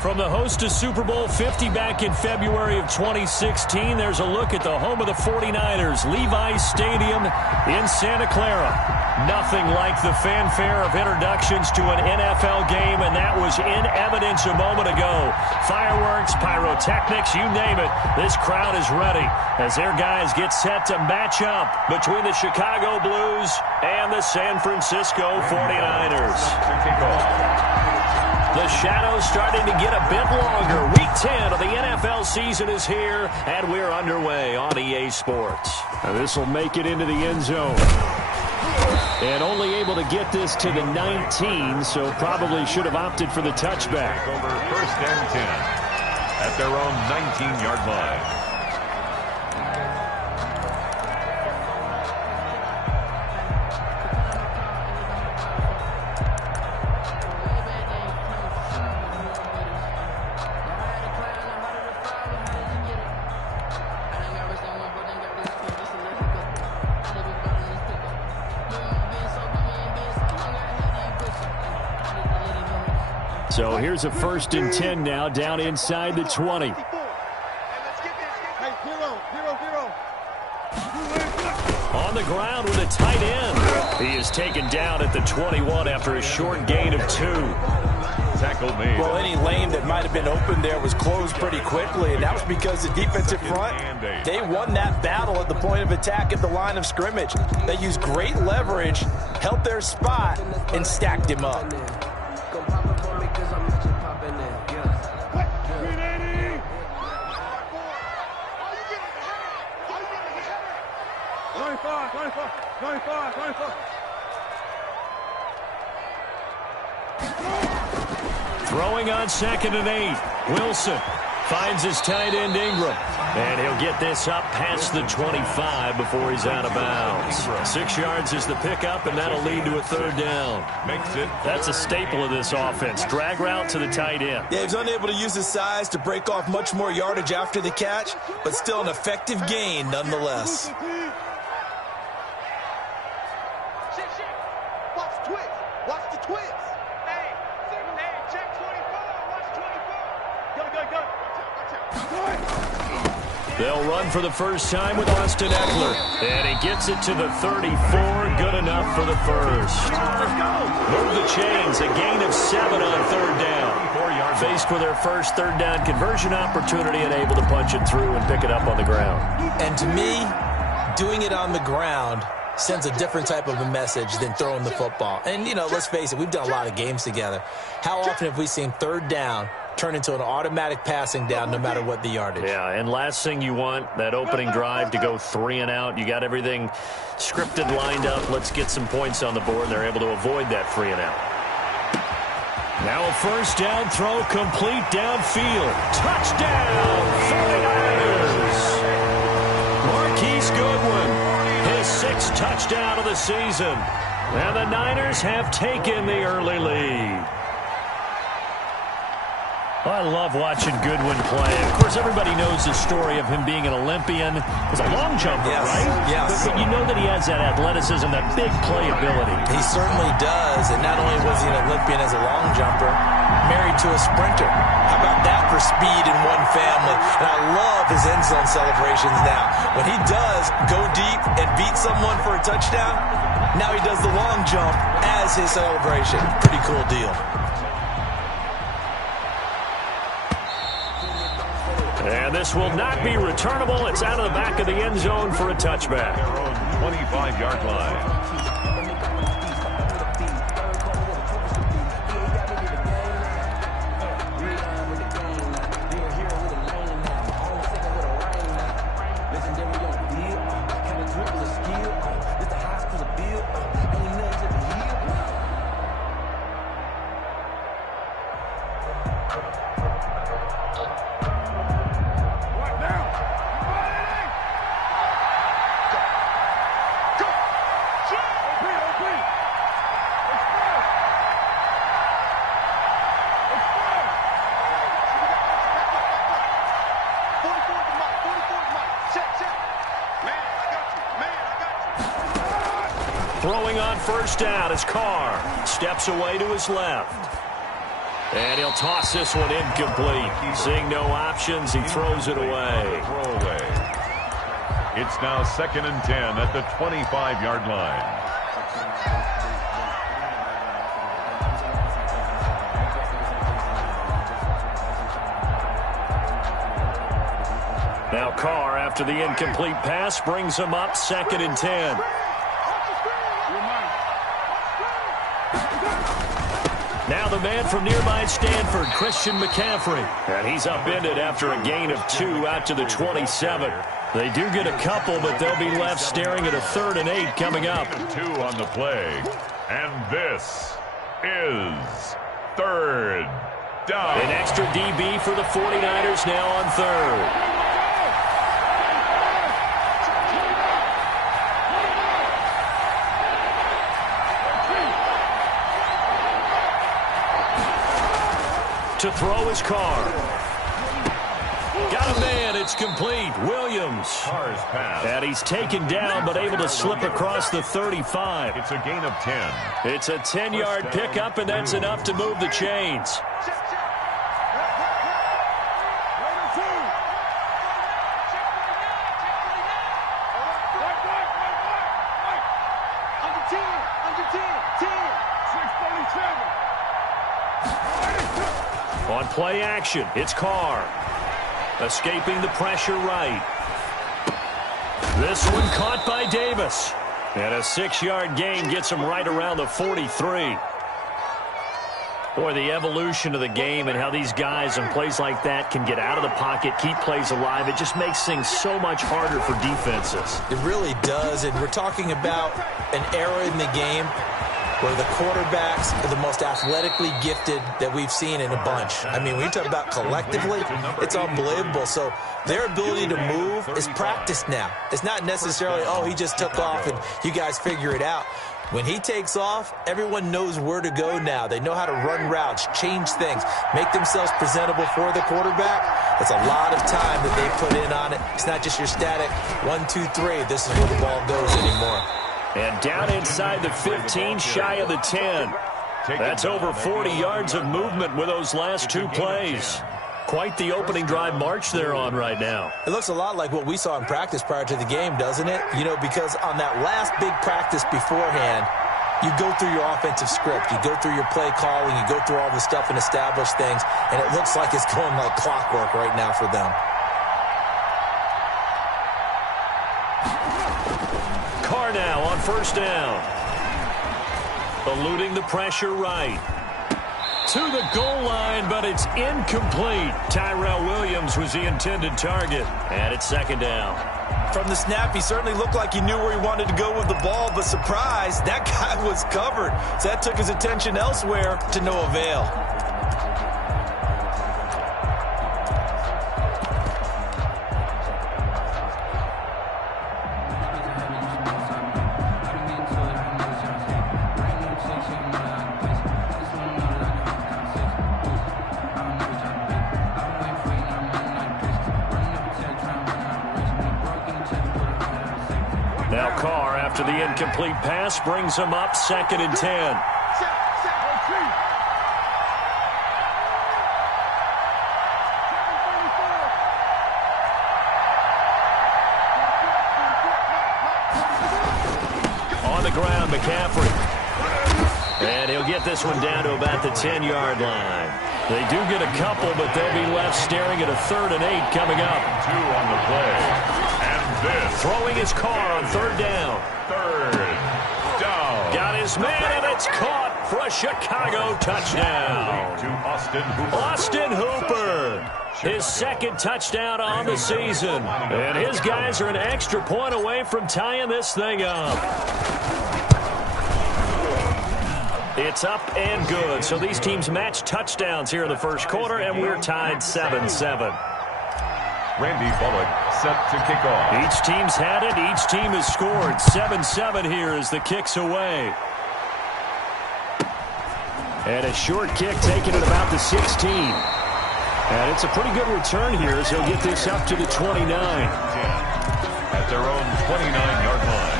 From the host to Super Bowl 50 back in February of 2016, there's a look at the home of the 49ers, Levi's Stadium in Santa Clara. Nothing like the fanfare of introductions to an NFL game, and that was in evidence a moment ago. Fireworks, pyrotechnics, you name it. This crowd is ready as their guys get set to match up between the Chicago Blues and the San Francisco 49ers. The shadow's starting to get a bit longer. Week 10 of the NFL season is here, and we're underway on EA Sports. This will make it into the end zone. And only able to get this to the 19, so probably should have opted for the touchback. Over 1st and 10 at their own 19-yard line. So here's a 1st and 10 now, down inside the 20. On the ground with a tight end. He is taken down at the 21 after a short gain of 2. Tackle made. Well, any lane that might have been open there was closed pretty quickly, and that was because the defensive front, they won that battle at the point of attack at the line of scrimmage. They used great leverage, held their spot, and stacked him up. Throwing on 2nd and 8. Wilson finds his tight end Ingram. And he'll get this up past the 25 before he's out of bounds. 6 yards is the pickup, and that'll lead to a 3rd down. Makes it. That's a staple of this offense. Drag route to the tight end. Yeah, he's unable to use his size to break off much more yardage after the catch, but still an effective gain nonetheless. They'll run for the first time with Austin Eckler. And he gets it to the 34. Good enough for the first. Move the chains. A gain of 7 on 3rd down. Faced with their first 3rd down conversion opportunity and able to punch it through and pick it up on the ground. And to me, doing it on the ground sends a different type of a message than throwing the football. And, you know, let's face it, we've done a lot of games together. How often have we seen 3rd down turn into an automatic passing down no matter what the yardage? Yeah, and last thing you want, that opening drive to go 3 and out. You got everything scripted, lined up. Let's get some points on the board, and they're able to avoid that 3 and out. Now a 1st down throw complete downfield. Touchdown, 49ers! Marquise Goodwin, his 6th touchdown of the season. And the Niners have taken the early lead. I love watching Goodwin play. Of course, everybody knows the story of him being an Olympian. He's a long jumper, right? Yes. But you know that he has that athleticism, that big playability. He certainly does. And not only was he an Olympian as a long jumper, married to a sprinter. How about that for speed in one family? And I love his end zone celebrations now. When he does go deep and beat someone for a touchdown, now he does the long jump as his celebration. Pretty cool deal. And this will not be returnable. It's out of the back of the end zone for a touchback. Their own 25-yard line. Throwing on 1st down is Carr. Steps away to his left. And he'll toss this one incomplete. Seeing no options, he throws it away. It's now 2nd and 10 at the 25-yard line. Now Carr, after the incomplete pass, brings him up 2nd and 10. Now the man from nearby Stanford, Christian McCaffrey. And he's upended after a gain of 2 out to the 27. They do get a couple, but they'll be left staring at a 3rd and 8 coming up. 2 on the play. And this is 3rd down. An extra DB for the 49ers now on 3rd. To throw his Carr. Got a man. It's complete. Williams. Carr's pass. And he's taken down, but able to slip across the 35. It's a gain of 10. It's a 10-yard pickup, and that's enough to move the chains. On play action, it's Carr. Escaping the pressure right. This one caught by Davis. And a 6-yard gain gets him right around the 43. Boy, the evolution of the game and how these guys in plays like that can get out of the pocket, keep plays alive, it just makes things so much harder for defenses. It really does, and we're talking about an era in the game where the quarterbacks are the most athletically gifted that we've seen in a bunch. I mean, when you talk about collectively, it's unbelievable. So their ability to move is practiced now. It's not necessarily, oh, he just took off and you guys figure it out. When he takes off, everyone knows where to go now. They know how to run routes, change things, make themselves presentable for the quarterback. It's a lot of time that they put in on it. It's not just your static 1, 2, 3. This is where the ball goes anymore. And down inside the 15, shy of the 10. That's over 40 yards of movement with those last 2 plays. Quite the opening drive march they're on right now. It looks a lot like what we saw in practice prior to the game, doesn't it? You know, because on that last big practice beforehand, you go through your offensive script. You go through your play calling. You go through all the stuff and establish things. And it looks like it's going like clockwork right now for them. Carr now on 1st down. Eluding the pressure right. To the goal line, but it's incomplete. Tyrell Williams was the intended target. And it's 2nd down. From the snap, he certainly looked like he knew where he wanted to go with the ball, but surprise, that guy was covered. So that took his attention elsewhere to no avail. Now Carr, after the incomplete pass, brings him up 2nd and 10. On the ground, McCaffrey. And he'll get this one down to about the 10-yard line. They do get a couple, but they'll be left staring at a 3rd and 8 coming up. 2 on the play. This. Throwing his Carr on 3rd down. 3rd down. Got his man, and it's caught for a Chicago touchdown. To Austin Hooper. Austin Hooper. His 2nd touchdown on the season. And his guys are an extra point away from tying this thing up. It's up and good. So these teams match touchdowns here in the 1st quarter, and we're tied 7-7. Randy Bullock set to kick off. Each team's had it. Each team has scored. 7-7 here as the kick's away. And a short kick taken at about the 16. And it's a pretty good return here as he'll get this up to the 29. 10 at their own 29-yard line.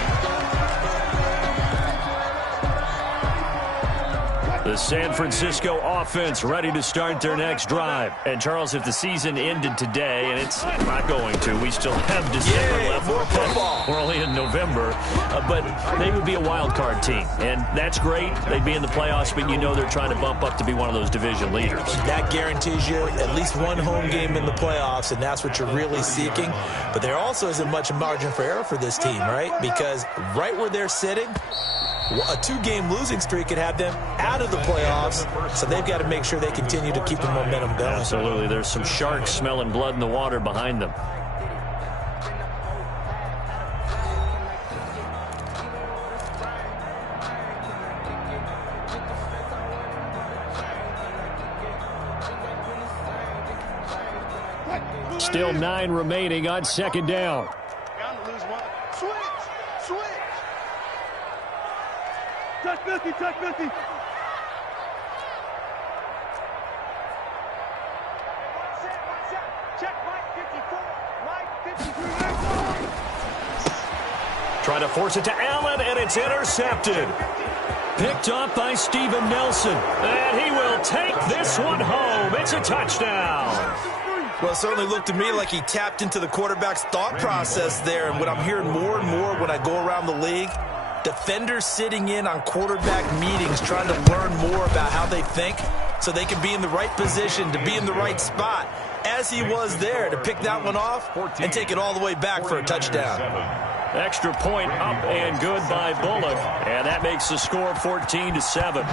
The San Francisco offense ready to start their next drive. And, Charles, if the season ended today, and it's not going to, we still have December left. More football. We're only in November. But they would be a wild card team. And that's great. They'd be in the playoffs, but you know they're trying to bump up to be one of those division leaders. That guarantees you at least one home game in the playoffs, and that's what you're really seeking. But there also isn't much margin for error for this team, right? Because right where they're sitting, a 2-game losing streak could have them out of the playoffs, so they've got to make sure they continue to keep the momentum going. Absolutely. There's some sharks smelling blood in the water behind them. Still 9 remaining on second down. Touch 50, touch 50. Check Mike 54, Mike 53. Trying to force it to Allen, and it's intercepted. Picked up by Steven Nelson. And he will take this one home. It's a touchdown. Well, it certainly looked to me like he tapped into the quarterback's thought process there. And what I'm hearing more and more when I go around the league, defenders sitting in on quarterback meetings trying to learn more about how they think so they can be in the right position, to be in the right spot, as he was there, to pick that one off and take it all the way back for a touchdown. Extra point up and good by Bullock. And that makes the score 14-7.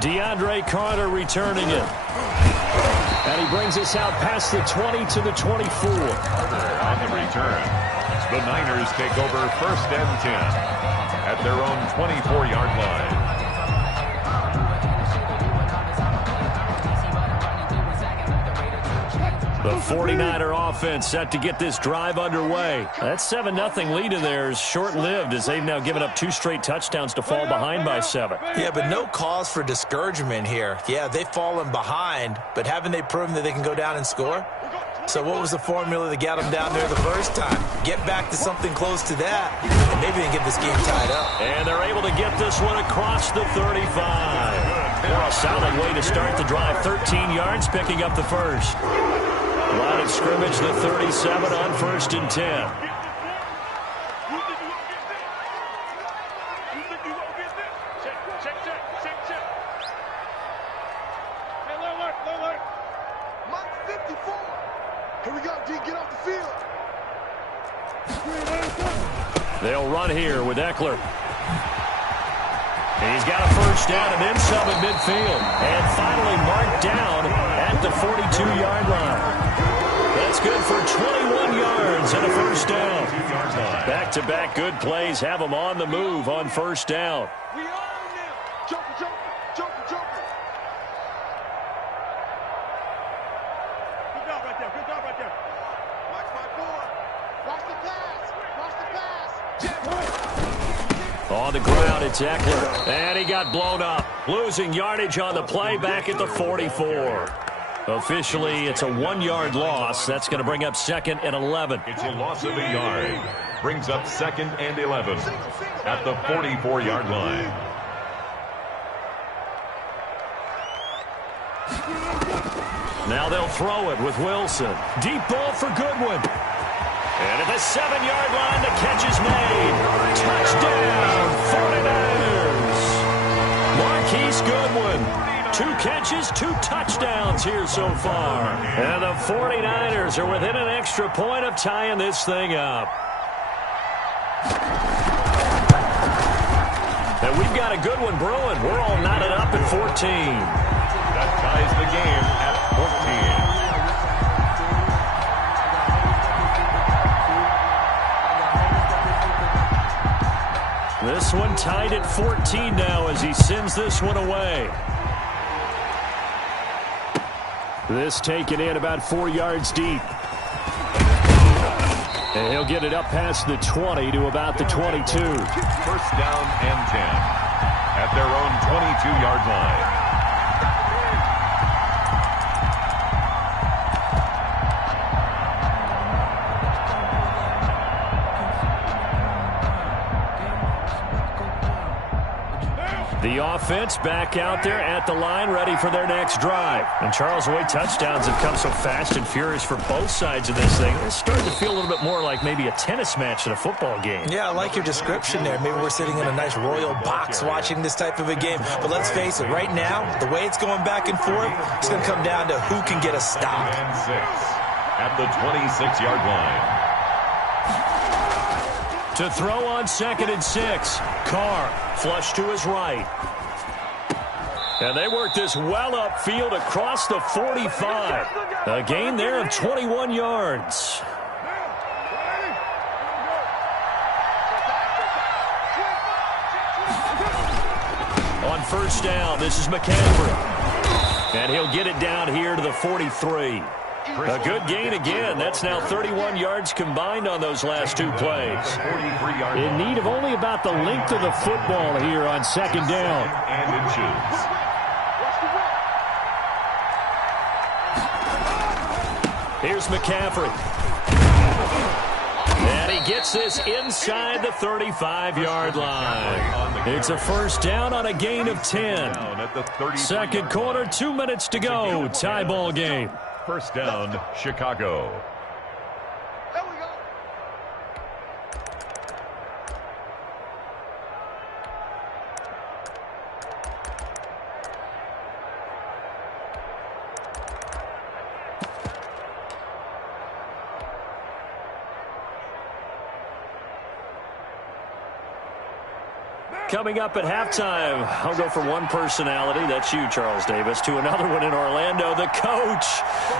DeAndre Carter returning it. And he brings us out past the 20 to the 24. On the return, the Niners take over 1st and 10 at their own 24-yard line. The 49er offense set to get this drive underway. That 7-0 lead of theirs short-lived as they've now given up 2 straight touchdowns to fall behind by 7. Yeah, but no cause for discouragement here. Yeah, they've fallen behind, but haven't they proven that they can go down and score? So what was the formula that got them down there the first time? Get back to something close to that, and maybe they can get this game tied up. And they're able to get this one across the 35. Well, a solid way to start the drive. 13 yards, picking up the first. Line of scrimmage, the 37 on 1st and 10. Here we go, D. Get off the field. They'll run here with Eckler. He's got a first down and then some at midfield. And finally marked down at the 42-yard line. That's good for 21 yards and a first down. Back-to-back good plays have them on the move on first down. We own them. Joker, Joker, Joker, Joker. Good job right there. Good job right there. Watch my board. Watch the pass. Watch the pass. On the ground, it's Eckler. And he got blown up. Losing yardage on the play back at the 44. Officially, it's a 1-yard loss. That's going to bring up 2nd and 11. It's a loss of a yard. Brings up 2nd and 11 at the 44-yard line. Now they'll throw it with Wilson. Deep ball for Goodwin. And at the 7-yard line, the catch is made. Touchdown, 49ers. Marquise Goodwin. 2 catches, 2 touchdowns here so far. And the 49ers are within an extra point of tying this thing up. And we've got a good one brewing. We're all knotted up at 14. That ties the game at 14. This one tied at 14 now as he sends this one away. This taken in about 4 yards deep. And he'll get it up past the 20 to about the 22. 1st down and 10 at their own 22-yard line. The offense back out there at the line, ready for their next drive. And Charles, the way touchdowns have come so fast and furious for both sides of this thing, it's starting to feel a little bit more like maybe a tennis match than a football game. Yeah, I like your description there. Maybe we're sitting in a nice royal box watching this type of a game. But let's face it, right now, the way it's going back and forth, it's going to come down to who can get a stop. And 6 at the 26-yard line. To throw on 2nd and 6. Carr flush to his right. And they work this well upfield across the 45. A gain there of 21 yards. On 1st down, this is McCaffrey. And he'll get it down here to the 43. A good gain again. That's now 31 yards combined on those last 2 plays. In need of only about the length of the football here on 2nd down. And inches. Here's McCaffrey. And he gets this inside the 35-yard line. It's a 1st down on a gain of 10. 2nd quarter, 2 minutes to go. Tie ball game. 1st down, Chicago. There we go. Coming up at halftime, I'll go from one personality, that's you, Charles Davis, to another one in Orlando, the coach.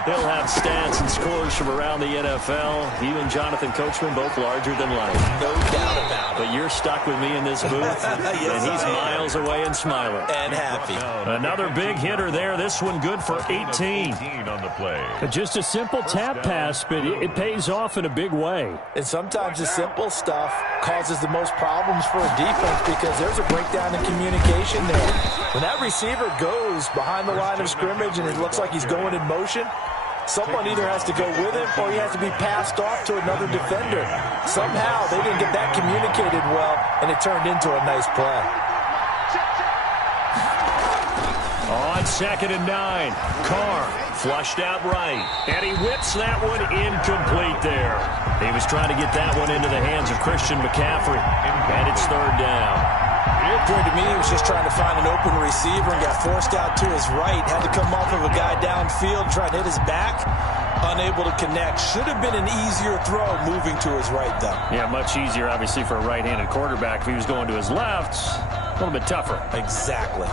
He'll have stats and scores from around the NFL. You and Jonathan Coachman, both larger than life. No doubt about it. But you're stuck with me in this booth, Yes, and he's miles away and smiling. And happy. Another big hitter there, this one good for 18. 18 on the play. Just a simple tap pass, but it pays off in a big way. And sometimes the simple stuff causes the most problems for a defense because there's a breakdown in communication there. When that receiver goes behind the line of scrimmage and it looks like he's going in motion, someone either has to go with him or he has to be passed off to another defender. Somehow they didn't get that communicated well, and it turned into a nice play. On 2nd and 9, Carr flushed out right, and he whips that one incomplete there. He was trying to get that one into the hands of Christian McCaffrey, and it's 3rd down. It appeared to me he was just trying to find an open receiver and got forced out to his right. Had to come off of a guy downfield, try to hit his back. Unable to connect. Should have been an easier throw moving to his right, though. Yeah, much easier, obviously, for a right-handed quarterback. If he was going to his left, a little bit tougher. Exactly.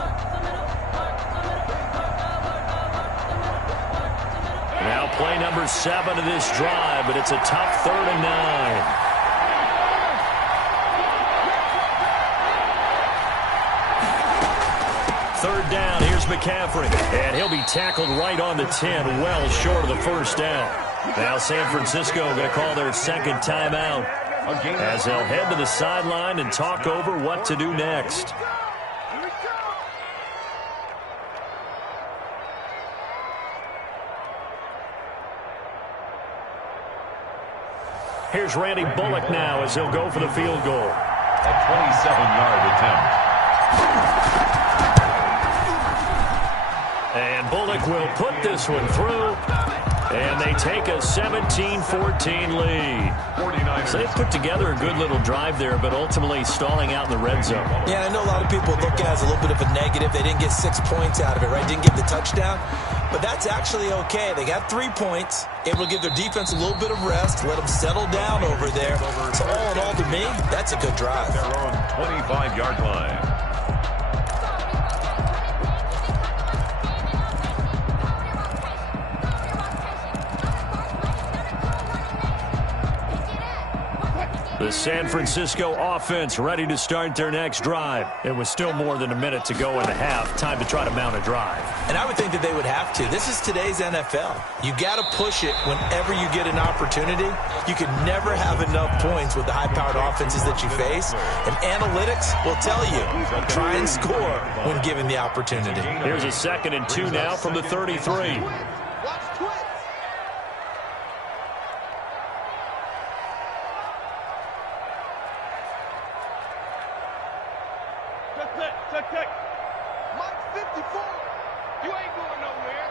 Now play number 7 of this drive, but it's a tough 3rd and 9. 3rd down, here's McCaffrey. And he'll be tackled right on the 10, well short of the 1st down. Now San Francisco going to call their 2nd timeout as they'll head to the sideline and talk over what to do next. Here's Randy Bullock now as he'll go for the field goal. A 27-yard attempt. And Bullock will put this one through, and they take a 17-14 lead. So they put together a good little drive there, but ultimately stalling out in the red zone. Yeah, I know a lot of people look at it as a little bit of a negative. They didn't get 6 points out of it, right? Didn't get the touchdown. But that's actually okay. They got 3 points, able to give their defense a little bit of rest, let them settle down over there. So all in all, to me, that's a good drive. Their own 25-yard line. The San Francisco offense ready to start their next drive. It was still more than a minute to go in the half. Time to try to mount a drive. And I would think that they would have to. This is today's NFL. You got to push it whenever you get an opportunity. You can never have enough points with the high-powered offenses that you face. And analytics will tell you, try and score when given the opportunity. Here's a 2nd and 2 now from the 33. Tick, tick. Mike 54. You ain't going nowhere.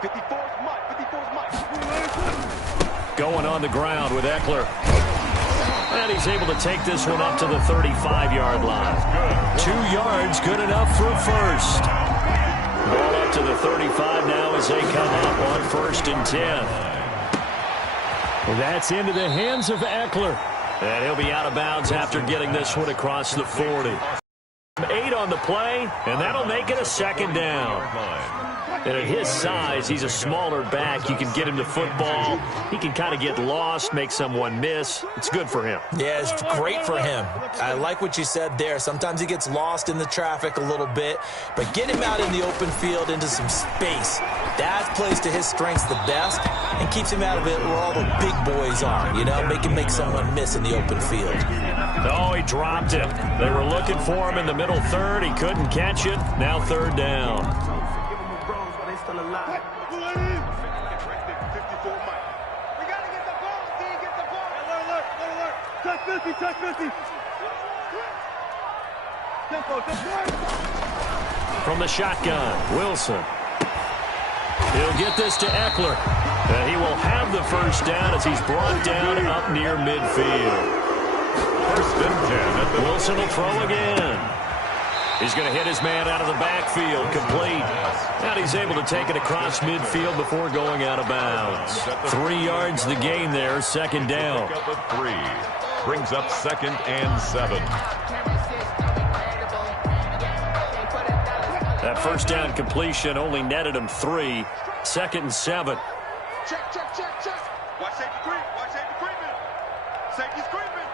54's Mike. 54's Mike. Going on the ground with Eckler. And he's able to take this one up to the 35-yard line. 2 yards, good enough for a first. Ball up to the 35 now as they come up on 1st and 10. That's into the hands of Eckler. And he'll be out of bounds after getting this one across the 40. 8 on the play, and that'll make it a 2nd down. And at his size, he's a smaller back. You can get him to football. He can kind of get lost, make someone miss. It's good for him. Yeah, it's great for him. I like what you said there. Sometimes he gets lost in the traffic a little bit, but get him out in the open field into some space. That plays to his strengths the best and keeps him out of it where all the big boys are, you know, make someone miss in the open field. Oh, he dropped it. They were looking for him in the middle third. He couldn't catch it. Now 3rd down. Touch 50. From the shotgun, Wilson. He'll get this to Eckler. And he will have the 1st down as he's brought down up near midfield. 1st and 10. Wilson will throw again. He's going to hit his man out of the backfield, complete. And he's able to take it across midfield before going out of bounds. 3 yards the gain there, 2nd down. Pick up a 3. Brings up 2nd and 7. That 1st down completion only netted him 3. 2nd and 7. Check. Watch safety creep. Watch safety creeping. Safety's creeping.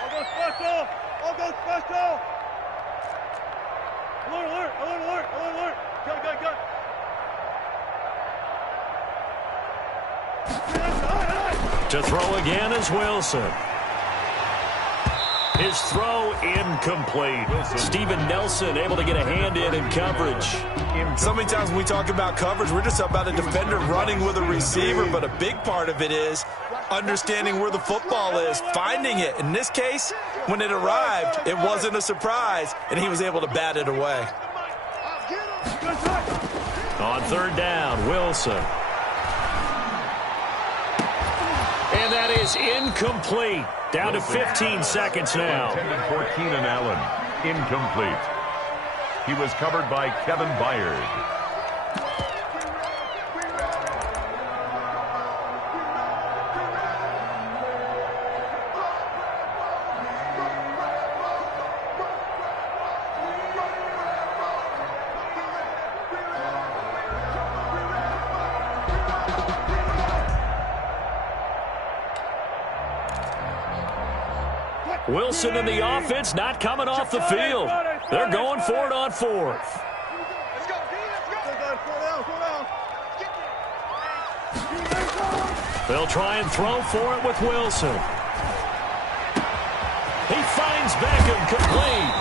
I'll go special. Alert. Go. To throw again is Wilson. His throw incomplete. Steven Nelson able to get a hand in coverage. So many times when we talk about coverage, we're just about a defender running with a receiver, but a big part of it is understanding where the football is, finding it. In this case, when it arrived, it wasn't a surprise, and he was able to bat it away. On 3rd down, Wilson. And that is incomplete. Down to 15 seconds now. 10 and 14 and Allen. Incomplete. He was covered by Kevin Byard. Wilson and the offense not coming off the field. They're going for it on 4th. Let's go. They'll try and throw for it with Wilson. He finds Beckham complete.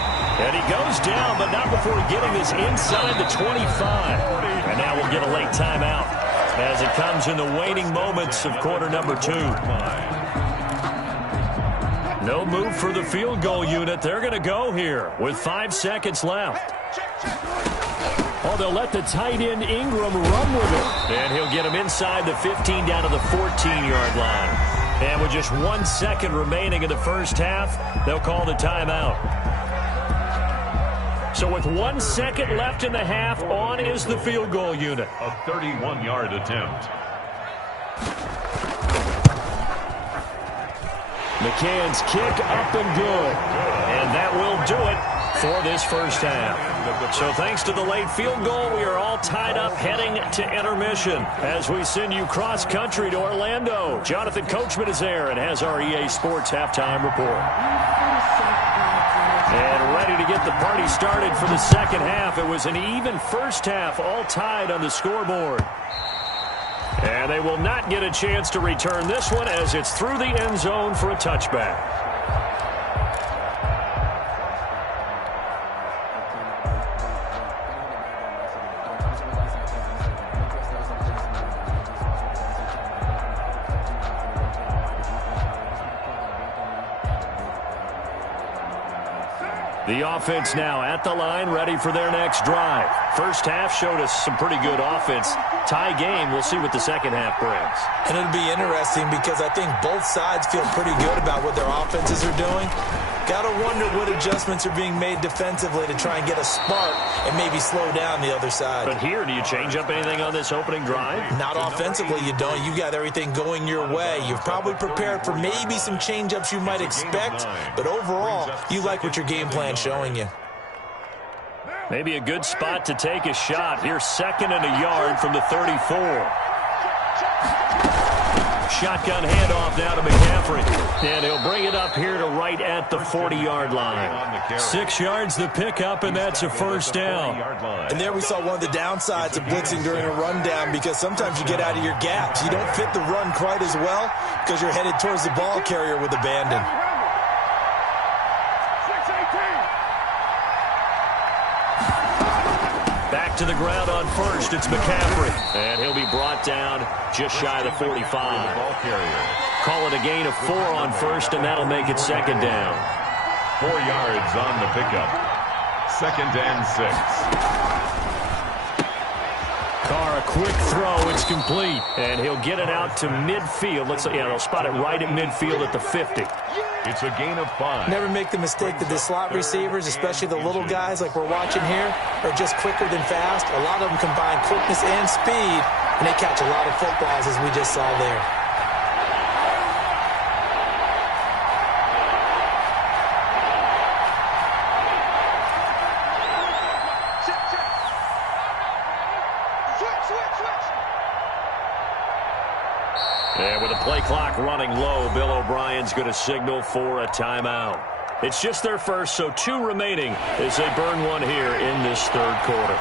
And he goes down, but not before getting this inside the 25. And now we'll get a late timeout as it comes in the waning moments of quarter number 2. No move for the field goal unit. They're going to go here with 5 seconds left. Oh, they'll let the tight end Ingram run with it. And he'll get him inside the 15 down to the 14-yard line. And with just 1 second remaining in the first half, they'll call the timeout. So with 1 second left in the half, on is the field goal unit. A 31-yard attempt. McCann's kick up and good. And that will do it for this first half. So thanks to the late field goal, we are all tied up heading to intermission as we send you cross-country to Orlando. Jonathan Coachman is there and has our EA Sports halftime report. And ready to get the party started for the second half. It was an even first half, all tied on the scoreboard. And they will not get a chance to return this one as it's through the end zone for a touchback. The offense now at the line, ready for their next drive. First half showed us some pretty good offense. Tie game, we'll see what the second half brings. And it'll be interesting because I think both sides feel pretty good about what their offenses are doing. Got to wonder what adjustments are being made defensively to try and get a spark and maybe slow down the other side. But here, do you change up anything on this opening drive? Not offensively, you don't. You got everything going your way. You've probably prepared for maybe some change-ups you might expect, but overall, you like what your game plan's showing you. Maybe a good spot to take a shot. Here's 2nd and a yard from the 34. Shotgun handoff now to McCaffrey. And he'll bring it up here to right at the 40-yard line. 6 yards the pickup, and that's a first down. And there we saw one of the downsides of blitzing during a rundown because sometimes you get out of your gaps. You don't fit the run quite as well because you're headed towards the ball carrier with abandon. Back to the ground on first. It's McCaffrey. And he'll be brought down just shy of the 45. Call it a gain of 4 on first, and that'll make it 2nd down. 4 yards on the pickup. 2nd and 6. Carr, a quick throw. It's complete. And he'll get it out to midfield. Looks like, yeah, they'll spot it right at midfield at the 50. It's a gain of 5. Never make the mistake that the slot receivers, especially the little guys like we're watching here, are just quicker than fast. A lot of them combine quickness and speed, and they catch a lot of footballs, as we just saw there. And with the play clock running low, Bill O'Brien's going to signal for a timeout. It's just their first, so 2 remaining as they burn one here in this 3rd quarter.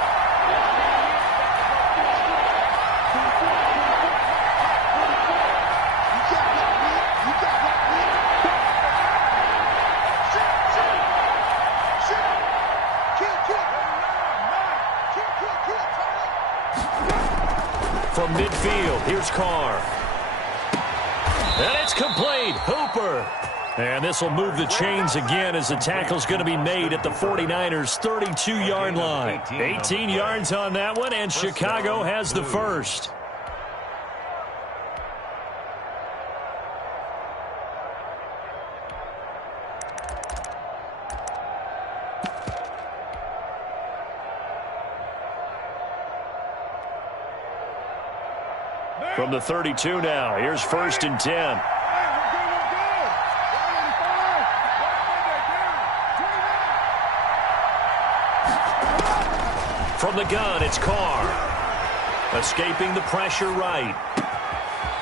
From midfield, here's Carr. And it's complete. Hooper. And this will move the chains again as the tackle's going to be made at the 49ers' 32-yard line. 18 yards on that one, and Chicago has the first. From the 32 now, here's 1st and 10. From the gun, it's Carr. Escaping the pressure right.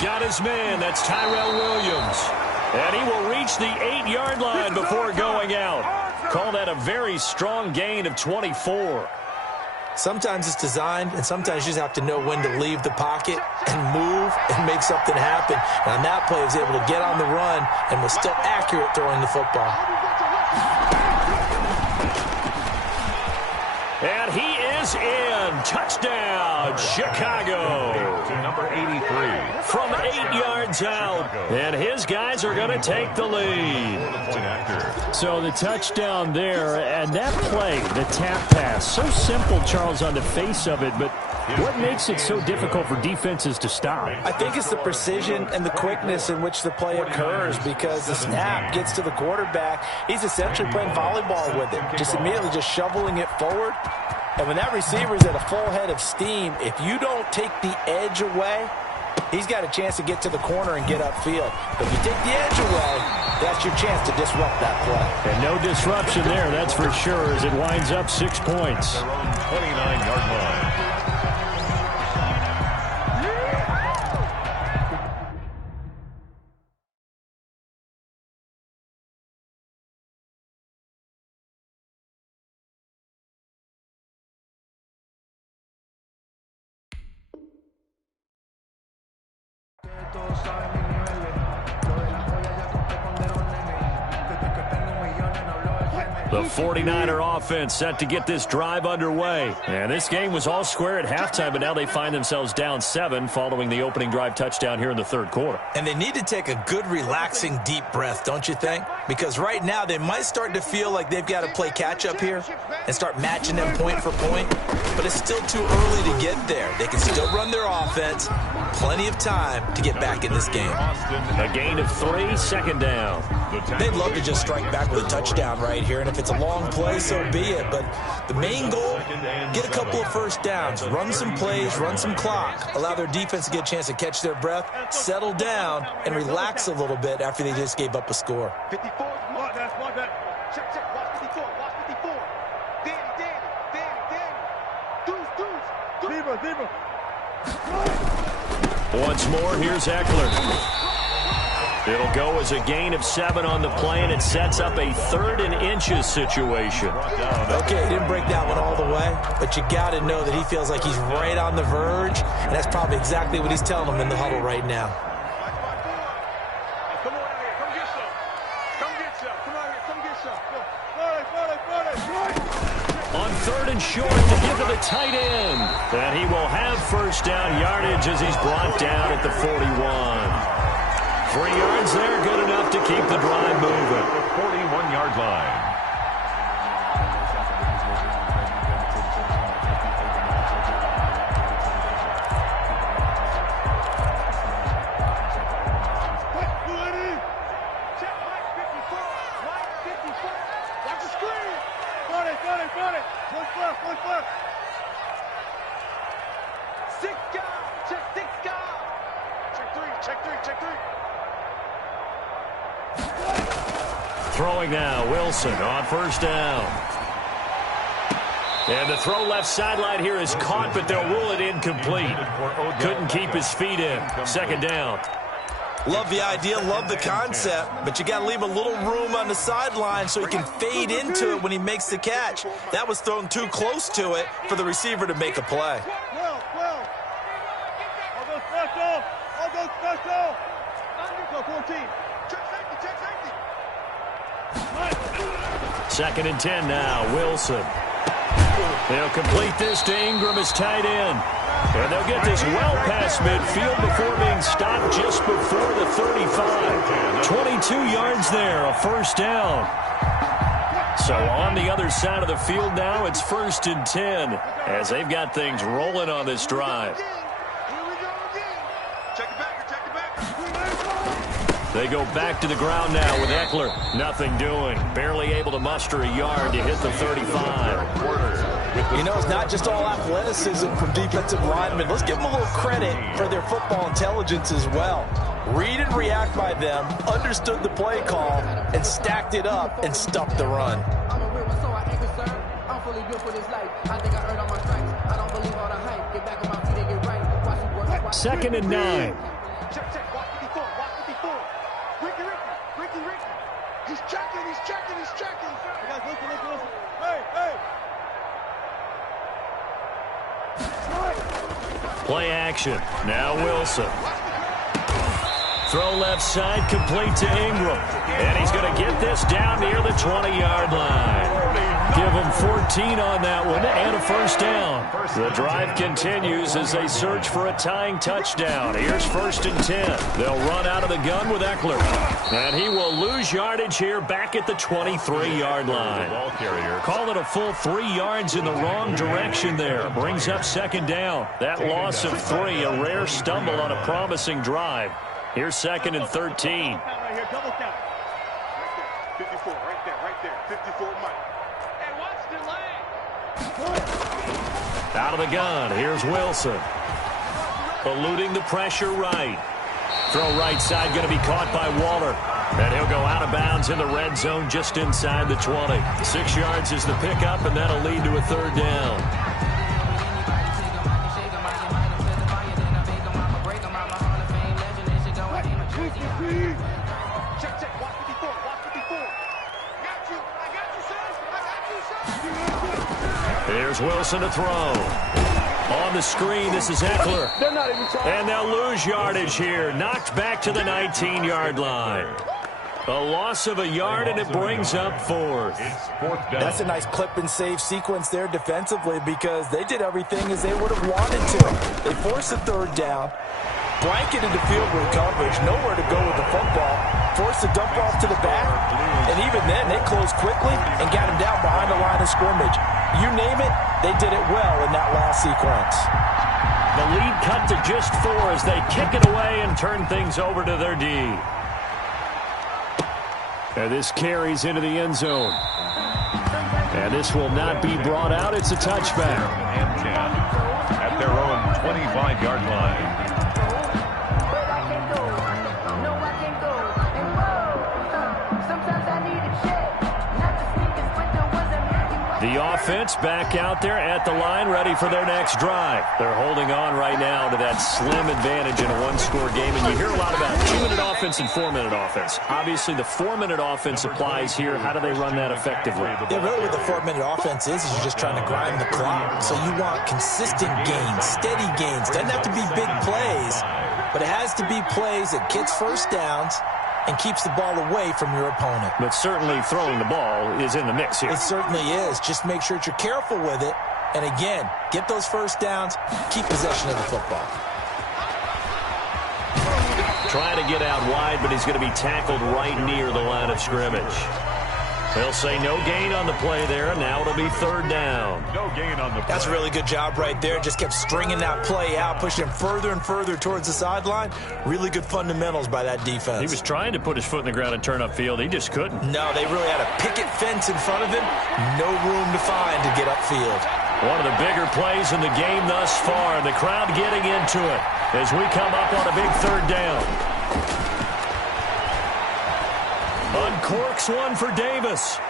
Got his man, that's Tyrell Williams. And he will reach the 8-yard line before going out. Call that a very strong gain of 24. Sometimes it's designed, and sometimes you just have to know when to leave the pocket and move and make something happen. And on that play, he was able to get on the run and was still accurate throwing the football. And he is in. Touchdown, Chicago. To number 83. From 8 yards out. And his guys are going to take the lead. So the touchdown there, and that play, the tap pass, so simple, Charles, on the face of it, but what makes it so difficult for defenses to stop? I think it's the precision and the quickness in which the play occurs because the snap gets to the quarterback. He's essentially playing volleyball with it, just immediately just shoveling it forward. And when that receiver's at a full head of steam, if you don't take the edge away, he's got a chance to get to the corner and get upfield. But if you take the edge away, that's your chance to disrupt that play. And no disruption there, that's for sure, as it winds up 6 points. Their own 29-yard line. Todos saben mis niveles. Lo de la joya ya conté con dedos, nene. Desde que tengo millones no hablo de genes. The 49er offense set to get this drive underway. And this game was all square at halftime, but now they find themselves down 7 following the opening drive touchdown here in the third quarter. And they need to take a good, relaxing, deep breath, don't you think? Because right now they might start to feel like they've got to play catch-up here and start matching them point for point. But it's still too early to get there. They can still run their offense. Plenty of time to get back in this game. A gain of 3, second down. They'd love to just strike back with a touchdown right here, and if it's a long play, so be it. But the main goal, get a couple of first downs, run some plays, run some clock, allow their defense to get a chance to catch their breath, settle down, and relax a little bit after they just gave up a score. 54, mark that. Check, watch 54, watch 54. Danny. Deuce. Zebra. Once more, here's Eckler. It'll go as a gain of 7 on the play, and it sets up a 3rd and inches situation. Okay, he didn't break that one all the way, but you got to know that he feels like he's right on the verge, and that's probably exactly what he's telling them in the huddle right now. Come on out here, come get some. Come out here, come get some. On 3rd and short to give to the tight end. And he will have first down yardage as he's brought down at the 41. 3 yards there, good enough to keep the drive moving. The 41-yard line. Throwing now, Wilson on first down. And the throw left sideline here is caught, but they'll rule it incomplete. Couldn't keep his feet in. Second down. Love the idea, love the concept, but you got to leave a little room on the sideline so he can fade into it when he makes the catch. That was thrown too close to it for the receiver to make a play. I'll go special. Go 14. Check safety. 2nd and 10 now, Wilson. They'll complete this to Ingram as tight end. And they'll get this well past midfield before being stopped just before the 35. 22 yards there, a first down. So on the other side of the field now, it's 1st and 10 as they've got things rolling on this drive. They go back to the ground now with Eckler. Nothing doing. Barely able to muster a yard to hit the 35. You know, it's not just all athleticism from defensive linemen. Let's give them a little credit for their football intelligence as well. Read and react by them, understood the play call, and stacked it up and stuffed the run. Second and 9. He's checking. Listen. Hey. Play action. Now Wilson. Throw left side, complete to Ingram. And he's going to get this down near the 20-yard line. Give him 14 on that one and a first down. The drive continues as they search for a tying touchdown. Here's 1st and 10. They'll run out of the gun with Eckler. And he will lose yardage here back at the 23-yard line. Call it a full 3 yards in the wrong direction there. Brings up 2nd down. That loss of 3, a rare stumble on a promising drive. Here's 2nd and 13. Right here, double count. 54, right there. 54 Mike. Hey, watch the leg. Out of the gun, here's Wilson. Eluding the pressure right. Throw right side, going to be caught by Waller. And he'll go out of bounds in the red zone just inside the 20. 6 yards is the pickup, and that'll lead to a 3rd down. Here's Wilson to throw. On the screen, this is Eckler. And they'll lose yardage here. Knocked back to the 19-yard line. A loss of a yard, and it brings up fourth. It's fourth down. That's a nice clip and save sequence there defensively because they did everything as they would have wanted to. They forced a third down, blanketed the field with coverage, nowhere to go with the football, forced a dump off to the back, and even then they closed quickly and got him down behind the line of scrimmage. You name it, they did it well in that last sequence. The lead cut to just 4 as they kick it away and turn things over to their D. And this carries into the end zone. And this will not be brought out. It's a touchback. And 10 at their own 25-yard line. The offense back out there at the line, ready for their next drive. They're holding on right now to that slim advantage in a one-score game. And you hear a lot about 2-minute offense and 4-minute offense. Obviously, the 4-minute offense applies here. How do they run that effectively? Yeah, really what the 4-minute offense is you're just trying to grind the clock. So you want consistent gains, steady gains. Doesn't have to be big plays, but it has to be plays that gets first downs and keeps the ball away from your opponent. But certainly throwing the ball is in the mix here. It certainly is. Just make sure that you're careful with it. And again, get those first downs, keep possession of the football. Trying to get out wide, but he's going to be tackled right near the line of scrimmage. They'll say no gain on the play there, and now it'll be third down. No gain on the play. That's a really good job right there. Just kept stringing that play out, pushing him further and further towards the sideline. Really good fundamentals by that defense. He was trying to put his foot in the ground and turn upfield. He just couldn't. No, they really had a picket fence in front of him. No room to find to get upfield. One of the bigger plays in the game thus far. The crowd getting into it as we come up on a big third down. Uncorks one for Davis.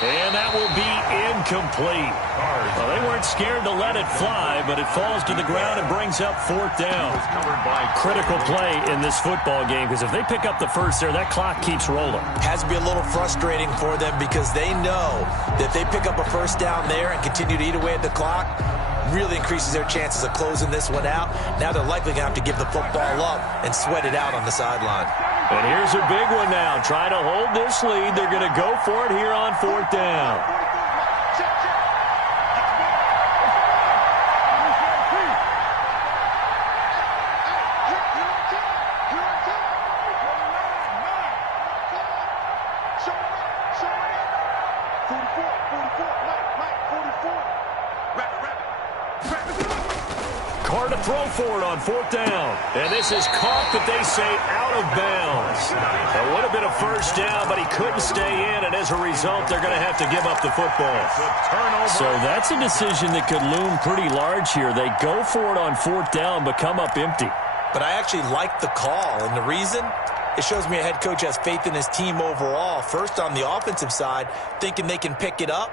And that will be incomplete. Well, they weren't scared to let it fly, but it falls to the ground and brings up fourth down. Critical play in this football game because if they pick up the first there, that clock keeps rolling. Has to be a little frustrating for them because they know that they pick up a first down there and continue to eat away at the clock, really increases their chances of closing this one out. Now they're likely going to have to give the football up and sweat it out on the sideline. And here's a big one now. Trying to hold this lead. They're going to go for it here on fourth down. Hard to throw for it on fourth down. And this is caught, that they say, out of bounds. That would have been a first down, but he couldn't stay in, and as a result, they're going to have to give up the football. So that's a decision that could loom pretty large here. They go for it on fourth down, but come up empty. But I actually like the call, and the reason? It shows me a head coach has faith in his team overall. First, on the offensive side, thinking they can pick it up,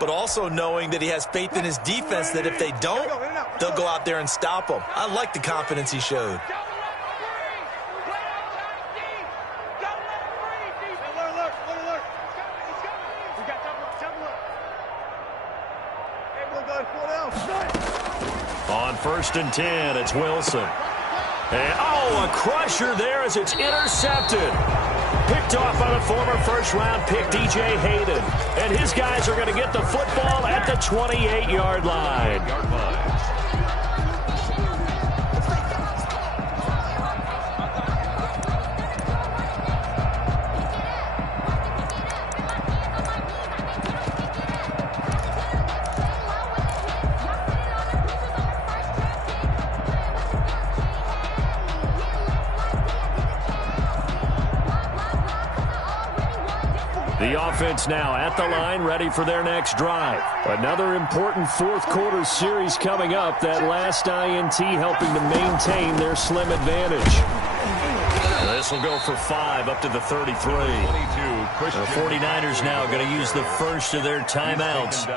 but also knowing that he has faith in his defense that if they don't, they'll go out there and stop them. I like the confidence he showed. On first and 10, it's Wilson. And, a crusher there as it's intercepted. Picked off by the former first-round pick, DJ Hayden. And his guys are going to get the football at the 28-yard line. The offense now at the line, ready for their next drive. Another important fourth-quarter series coming up. That last INT helping to maintain their slim advantage. This will go for 5 up to the 33. The 49ers now going to use the first of their timeouts.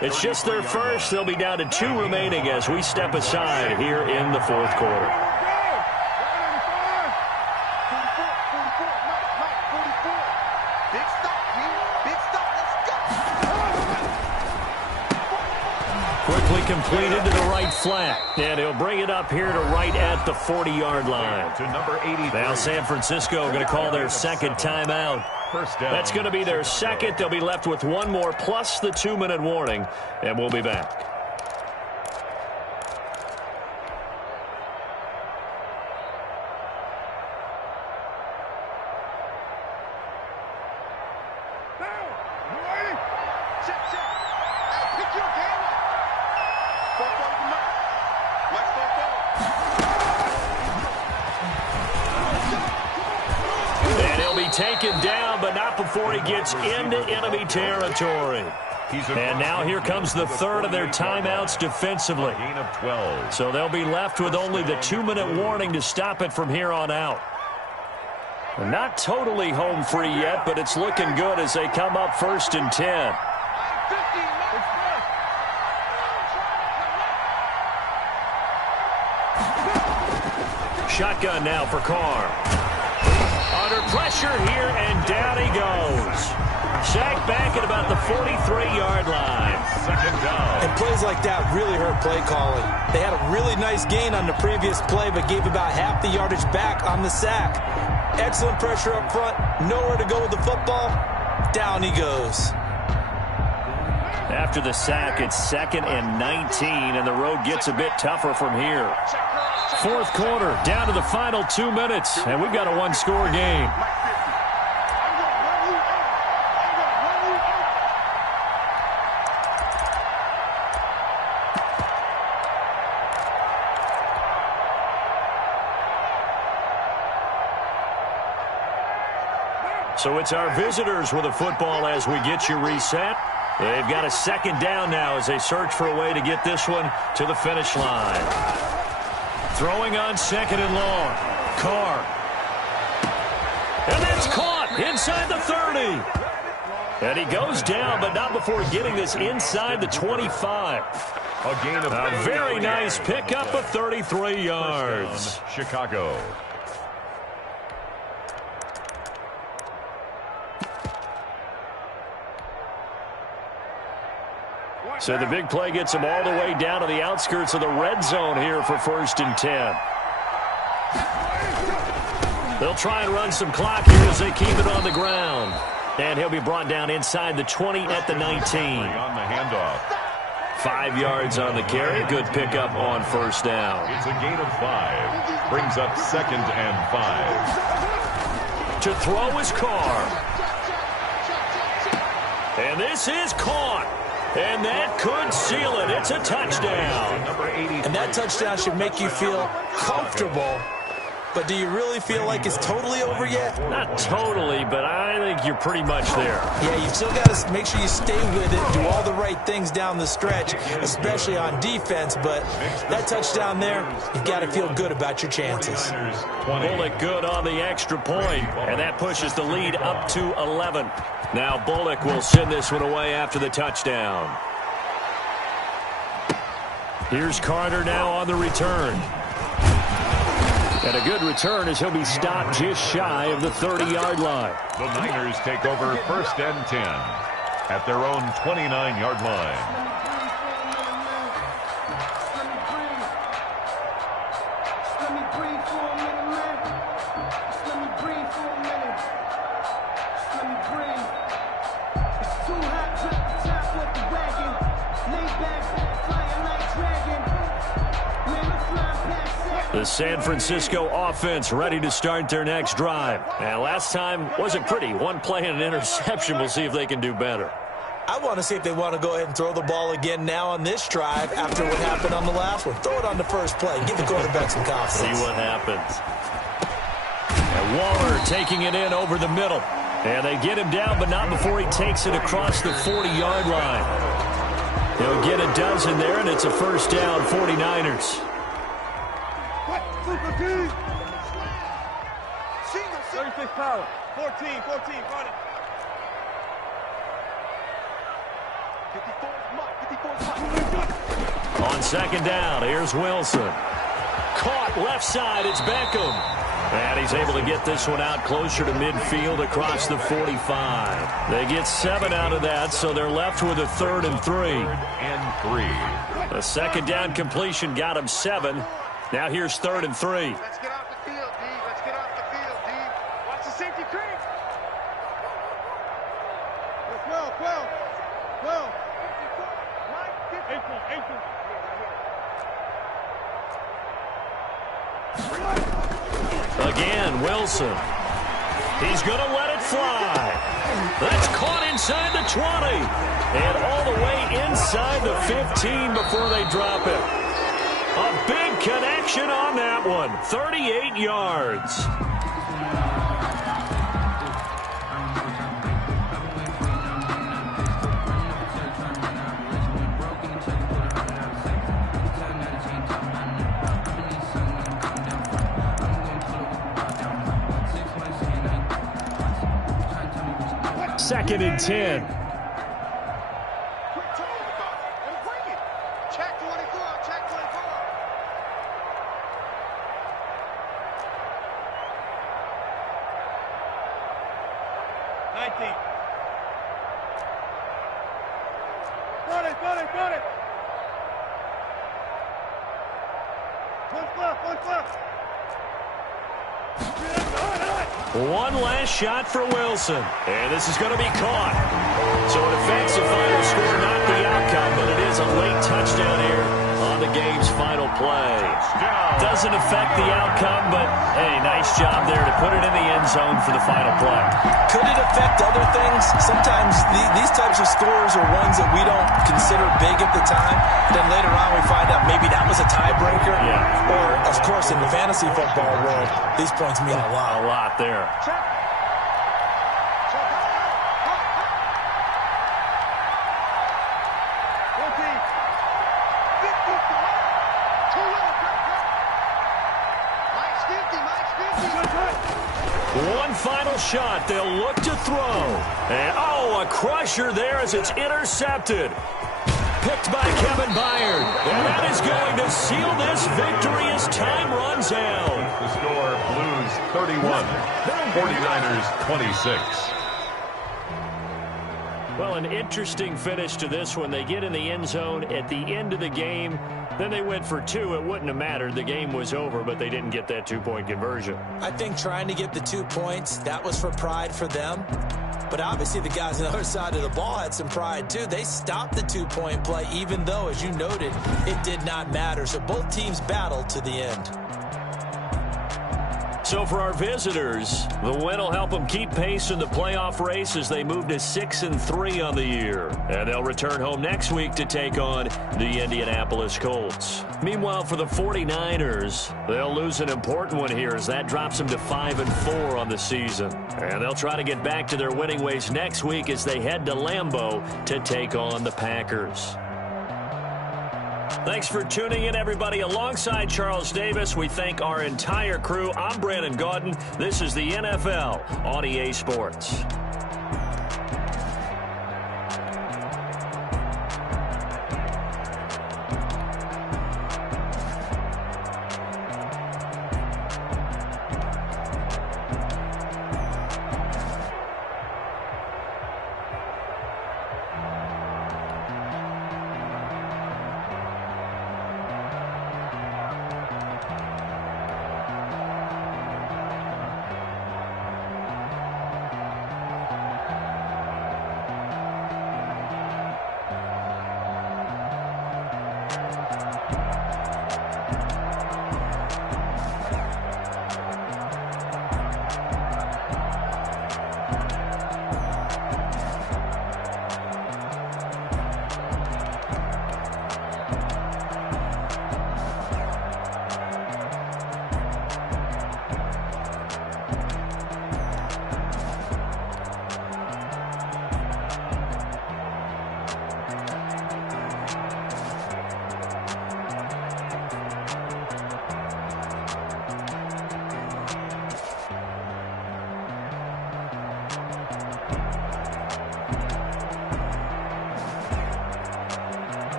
It's just their first. They'll be down to 2 remaining as we step aside here in the fourth quarter. Quickly completed to the right flat. And he'll bring it up here to right at the 40-yard line. To number 83. Now San Francisco going to call their second timeout. First down. That's going to be their second. They'll be left with one more plus the 2-minute warning. And we'll be back. Taken down, but not before he gets into enemy territory. And now here comes the third of their timeouts defensively. Gain of 12. So they'll be left with only the 2-minute warning to stop it from here on out. Not totally home free yet, but it's looking good as they come up 1st and 10. Shotgun now for Carr. Under pressure here, and down he goes. Sacked back at about the 43-yard line. Second down. And plays like that really hurt play calling. They had a really nice gain on the previous play, but gave about half the yardage back on the sack. Excellent pressure up front. Nowhere to go with the football. Down he goes. After the sack, it's 2nd and 19, and the road gets a bit tougher from here. Fourth quarter, down to the final 2 minutes, and we've got a one-score game. So it's our visitors with the football as we get you reset. They've got a second down now as they search for a way to get this one to the finish line. Throwing on 2nd and long. Carr. And that's caught inside the 30. And he goes down, but not before getting this inside the 25. A gain of a very nice pickup of 33 yards. Chicago. So the big play gets them all the way down to the outskirts of the red zone here for 1st and 10. They'll try and run some clock here as they keep it on the ground. And he'll be brought down inside the 20 at the 19. On the handoff. 5 yards on the carry. Good pickup on 1st down. It's a gain of 5. Brings up 2nd and 5. To throw is Carr. And this is caught. And that could seal it. It's a touchdown. And that touchdown should make you feel comfortable. But do you really feel like it's totally over yet? Not totally, but I think you're pretty much there. Yeah, you've still got to make sure you stay with it, do all the right things down the stretch, especially on defense. But that touchdown there, you've got to feel good about your chances. Bullock good on the extra point, and that pushes the lead up to 11. Now Bullock will send this one away after the touchdown. Here's Carter now on the return. And a good return as he'll be stopped just shy of the 30-yard line. The Niners take over 1st and 10 at their own 29-yard line. The San Francisco offense ready to start their next drive. And last time wasn't pretty. One play and an interception. We'll see if they can do better. I want to see if they want to go ahead and throw the ball again now on this drive after what happened on the last one. Throw it on the first play. Give the quarterback some confidence. See what happens. And Waller taking it in over the middle. And they get him down, but not before he takes it across the 40-yard line. He'll get a dozen there, and it's a 1st down, 49ers. 36 power. 14, run it. 54 On 2nd down, here's Wilson. Caught left side. It's Beckham. And he's able to get this one out closer to midfield across the 45. They get 7 out of that, so they're left with a 3rd and 3. 3rd and 3. A second down completion got him 7. Now here's 3rd and 3. Let's get off the field, D. Let's get off the field, D. Watch the safety creep. 12. 8. Again, Wilson. He's going to let it fly. That's caught inside the 20. And all the way inside the 15 before they drop it. A big connection on that one. 38 yards. Second and 10. Quit talking about it and bring it. Check 24. Check 24. 19. Got it. One left. One last shot for Wilson. And this is going to be caught. So an offensive final score, not the outcome, but it is a late touchdown here on the game's final play. Doesn't affect the outcome, but, hey, nice job there to put it in the end zone for the final play. Could it affect other things? Sometimes these types of scores are ones that we don't consider big at the time. Then later on we find out maybe that was a tiebreaker. Yeah. Or, of course, in the fantasy football world, these points mean a lot. A lot there. One final shot. They'll look to throw. And, a crusher there as it's intercepted. Picked by Kevin Byard. And that is going to seal this victory as time runs out. The score, Blues 31, 49ers 26. Well, an interesting finish to this one. They get in the end zone at the end of the game. Then they went for 2. It wouldn't have mattered. The game was over, but they didn't get that 2-point conversion. I think trying to get the 2 points, that was for pride for them. But obviously the guys on the other side of the ball had some pride too. They stopped the 2-point play, even though, as you noted, it did not matter. So both teams battled to the end. So for our visitors, the win will help them keep pace in the playoff race as they move to 6-3 on the year. And they'll return home next week to take on the Indianapolis Colts. Meanwhile, for the 49ers, they'll lose an important one here as that drops them to 5-4 on the season. And they'll try to get back to their winning ways next week as they head to Lambeau to take on the Packers. Thanks for tuning in, everybody. Alongside Charles Davis, we thank our entire crew. I'm Brandon Gaudin. This is the NFL on EA Sports.